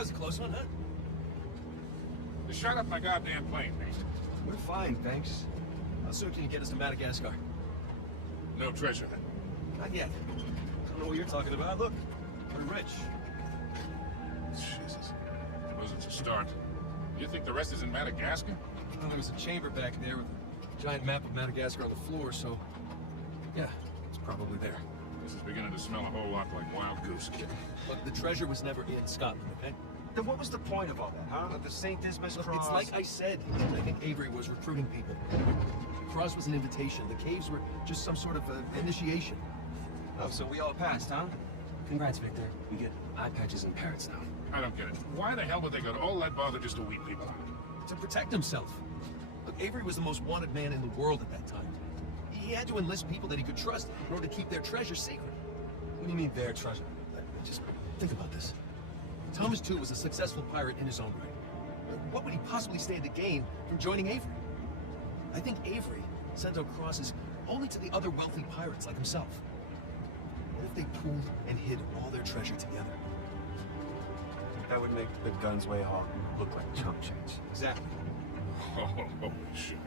was a close one, huh? Just shut up my goddamn plane, Nate. We're fine, thanks. How soon can you get us to Madagascar? No treasure, then. Not yet. I don't know what you're talking about. Look, we're rich. Jesus. Suppose it's a start. You think the rest is in Madagascar? Well, there was a chamber back there with a giant map of Madagascar on the floor, so... yeah, it's probably there. This is beginning to smell a whole lot like wild goose. Look, the treasure was never in Scotland, okay? Then what was the point of all that, huh? Of the St. Dismas Look, cross? it's like I said. I think Avery was recruiting people. The cross was an invitation. The caves were just some sort of initiation. Oh, so we all passed, huh? Congrats, Victor. We get eye patches and parrots now. I don't get it. Why the hell would they go to all that bother just to weed people out? To protect himself. Look, Avery was the most wanted man in the world at that time. He had to enlist people that he could trust in order to keep their treasure secret. What do you mean their treasure? Just think about this. Thomas, too, was a successful pirate in his own right. What would he possibly stand to gain from joining Avery? I think Avery sent out crosses only to the other wealthy pirates like himself. What if they pooled and hid all their treasure together? That would make the Guns Way Hall look like chump change. Exactly. Oh, holy shit.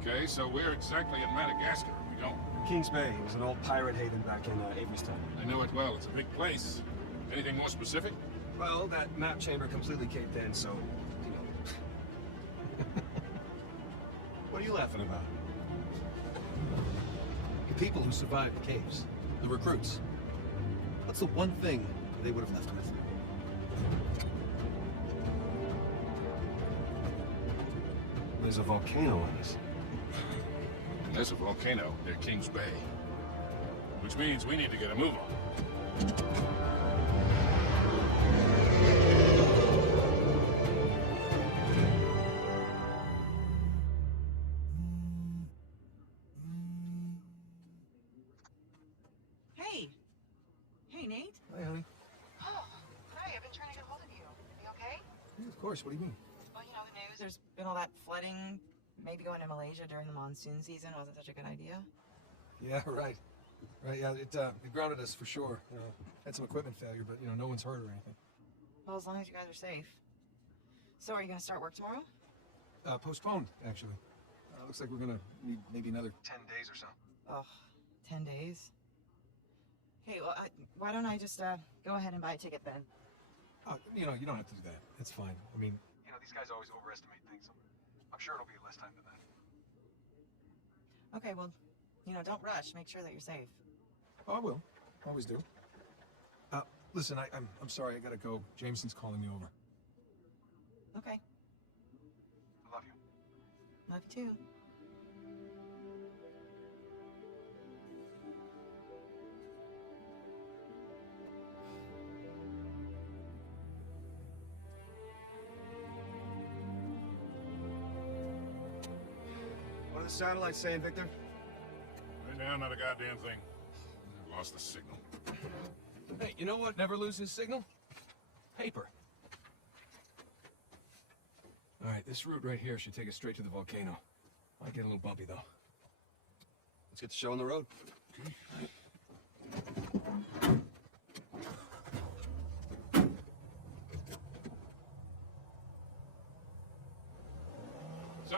Okay, so where exactly in Madagascar are we going? Kings Bay was an old pirate haven back in Avery's time. I know it well. It's a big place. Anything more specific? Well, that map chamber completely caved in, so, you know. What are you laughing about? The people who survived the caves. The recruits. What's the one thing they would have left with? There's a volcano on this. And there's a volcano near Kings Bay. Which means we need to get a move on. Hey, Nate. Hi, honey. Oh, hi. I've been trying to get a hold of you. You okay? Yeah, of course. What do you mean? Well, you know the news. There's been all that flooding. Maybe going to Malaysia during the monsoon season wasn't such a good idea. Yeah, right. Right, yeah, it grounded us for sure. Had some equipment failure, but, no one's hurt or anything. Well, as long as you guys are safe. So, are you going to start work tomorrow? Postponed, actually. Looks like we're gonna need maybe another 10 days or so. Oh, 10 days? Hey, well, why don't I just go ahead and buy a ticket then? You don't have to do that. It's fine. I mean, these guys always overestimate things. I'm sure it'll be less time than that. Okay, well, don't rush. Make sure that you're safe. Oh, I will. Always do. Listen, I'm sorry. I gotta go. Jameson's calling me over. Okay. I love you. Love you too. What are the satellites saying, Victor? Right now, not a goddamn thing. I've lost the signal. Hey, you know what never loses signal? Paper. All right, this route right here should take us straight to the volcano. Might get a little bumpy, though. Let's get the show on the road. So,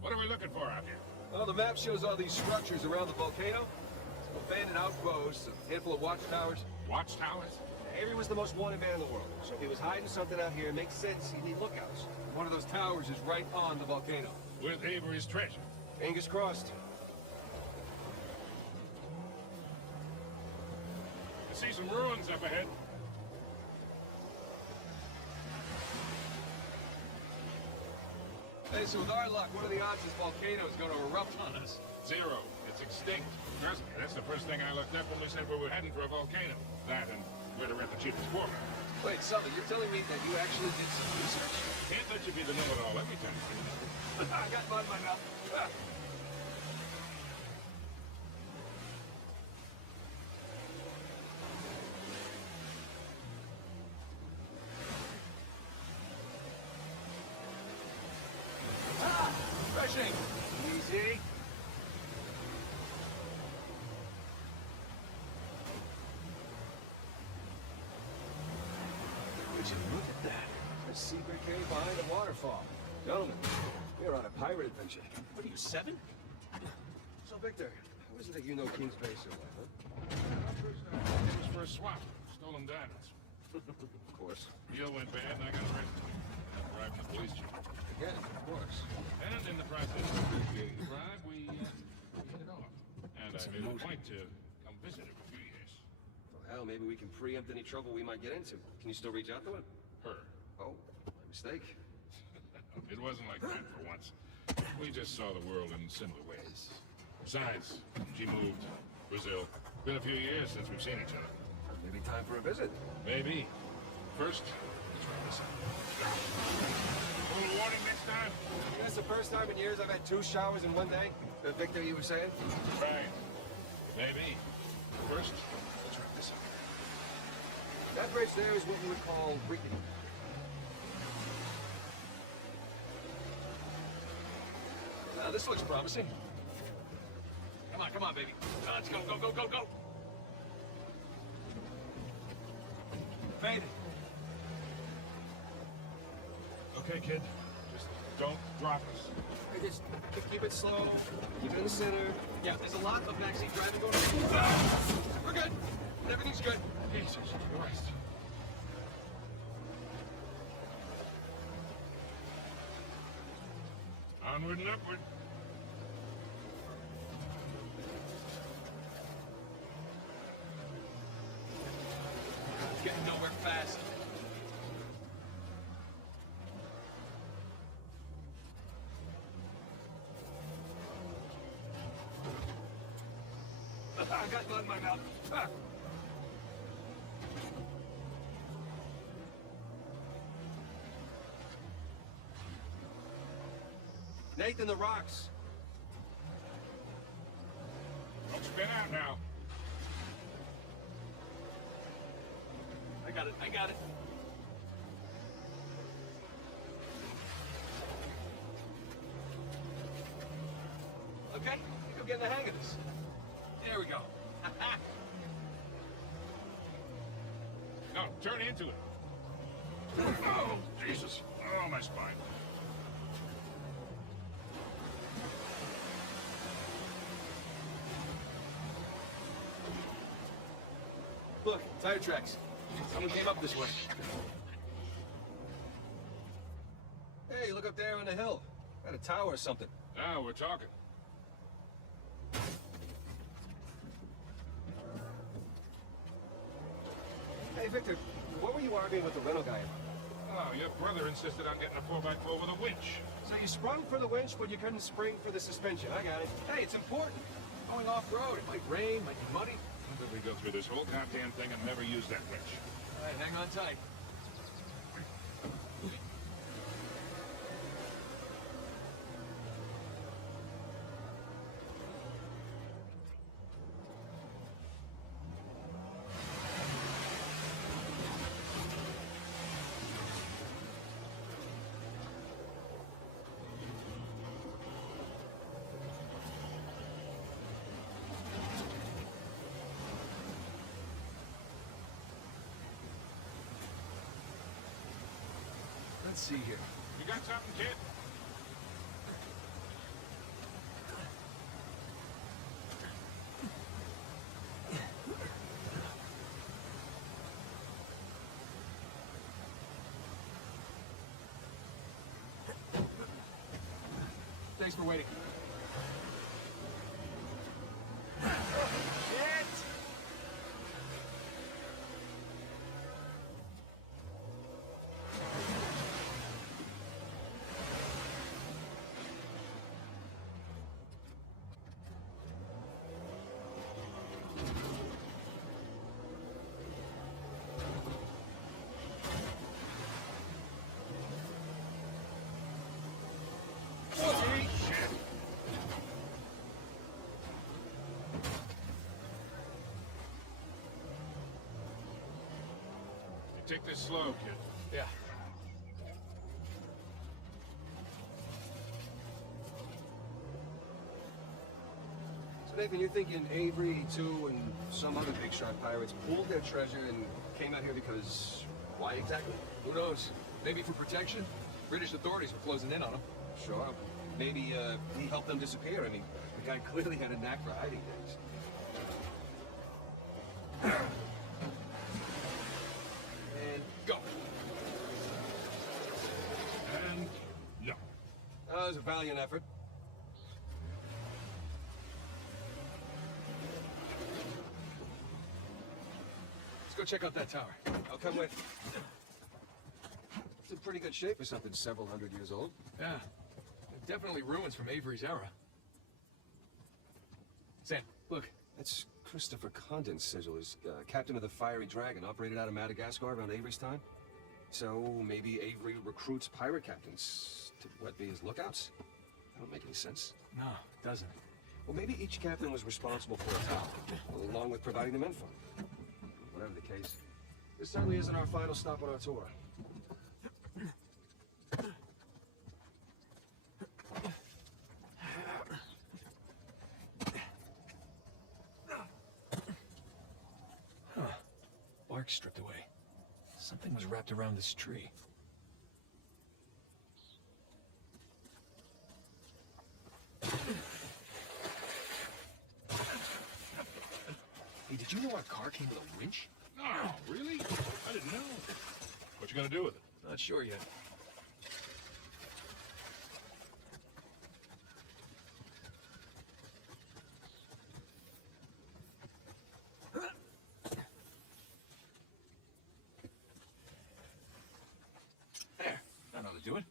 what are we looking for out here? Well, the map shows all these structures around the volcano. Some abandoned outposts, a handful of watchtowers. Watchtowers? Avery was the most wanted man in the world, so if he was hiding something out here, it makes sense he'd need lookouts. One of those towers is right on the volcano. With Avery's treasure. Fingers crossed. I see some ruins up ahead. Hey, so with our luck, what are the odds this volcano is going to erupt on us? 0. It's extinct. Trust me, that's the first thing I looked up when we said we were heading for a volcano. That and where to rent the cheapest quarter. Wait, Sully, you're telling me that you actually did some research? Can't let you be the know-it-all every time. I got mud in my mouth. Refreshing. Easy. you look at that? A secret cave behind a waterfall. Gentlemen, we're on a pirate adventure. What are you, 7? So, Victor, how is it that you know King's Bay so well, huh? It was for a swap. Stolen diamonds. Of course. Deal went bad and I got arrested. Bribing the police chief. Again, of course. And in the process of negotiating the bribe, we hit it off. And I made a point to come visit her for 2 years. Well, hell, maybe we can preempt any trouble we might get into. Can you still reach out to her? Her. Oh, my mistake. It wasn't like that for once. We just saw the world in similar ways. Besides, she moved. Brazil. Been a few years since we've seen each other. Maybe time for a visit. Maybe. First, let's try this out. A little warning next time? That's the first time in years I've had 2 showers in one day. Victor, you were saying? Right. Maybe. First, let's wrap this up. That bridge there is what we would call rickety. This looks promising. Come on, baby. Let's go, go, go, go, go. Baby. Okay, kid. Just don't drop us. Hey, just keep it slow. Keep it in the center. Yeah, there's a lot of backseat driving going on. Ah! We're good. Everything's good. Jesus Christ. Onward and upward. Getting nowhere fast. I got blood in my mouth. Ah. Nathan, the rocks. Don't spin out now. I got it. Okay, I think I'm getting the hang of this. There we go. No, turn into it. Oh, Jesus. Oh, my spine. Look, tire tracks. Someone came up this way. Hey, look up there on the hill. Got a tower or something. Now we're talking. Hey, Victor, what were you arguing with the rental guy about? Oh, your brother insisted on getting a 4x4 with a winch. So you sprung for the winch, but you couldn't spring for the suspension. I got it. Hey, it's important. Going off-road, it might rain, might be muddy. How did we go through this whole goddamn thing and never use that winch? All right, hang on tight. Let's see here. You got something, kid? Thanks for waiting. Take this slow, kid. Yeah. So, Nathan, you're thinking Avery, too, and some other big shot pirates pulled their treasure and came out here because Why exactly? Who knows? Maybe for protection? British authorities were closing in on him. Sure. Maybe, he helped them disappear. I mean, the guy clearly had a knack for hiding things. And go. And no. That was a valiant effort. Let's go check out that tower. I'll come with. It's in pretty good shape for something several hundred years old. Yeah. Definitely ruins from Avery's era. Sam, look. That's Christopher Condon's sigil. He's captain of the Fiery Dragon, operated out of Madagascar around Avery's time. So maybe Avery recruits pirate captains to, what, be his lookouts? That don't make any sense. No, it doesn't. Well, maybe each captain was responsible for a tower, along with providing the info. Whatever the case, this certainly isn't our final stop on our tour. Bark stripped away. Something was wrapped around this tree. Hey, did you know our car came with a winch? No, really? I didn't know. What you gonna do with it? Not sure yet. There, that ought to do it.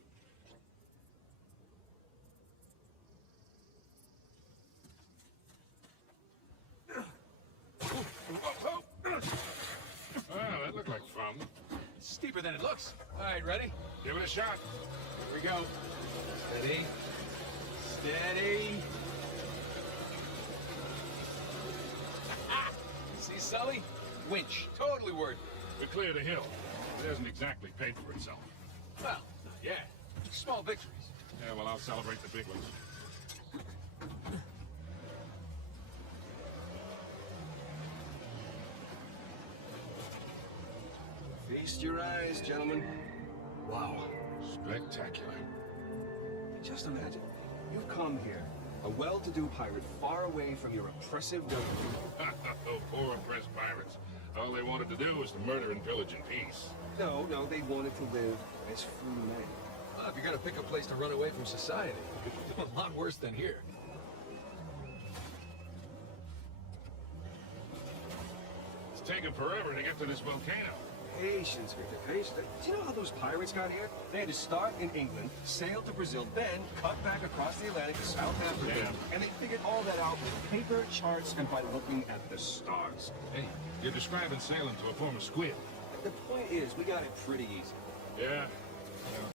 Ah, that looked like fun. It's steeper than it looks. All right, ready? Give it a shot. Here we go. Steady. Steady. See, Sully? Winch. Totally worth it. We cleared a hill. It hasn't exactly paid for itself. Well, yeah. Small victories. Yeah, well, I'll celebrate the big ones. Feast your eyes, gentlemen. Wow. Spectacular. Just imagine, you've come here, a well-to-do pirate far away from your oppressive government. Oh, poor oppressed pirates. All they wanted to do was to murder and pillage in peace. No, they wanted to live as free men. Well, if you're gonna pick a place to run away from society, you could do a lot worse than here. It's taken forever to get to this volcano. Patience, Victor, patience. Do you know how those pirates got here? They had to start in England, sail to Brazil, then cut back across the Atlantic to South Africa, Yeah. and they figured all that out with paper, charts, and by looking at the stars. Hey, you're describing sailing to a former squid. The point is, we got it pretty easy. Yeah. Well,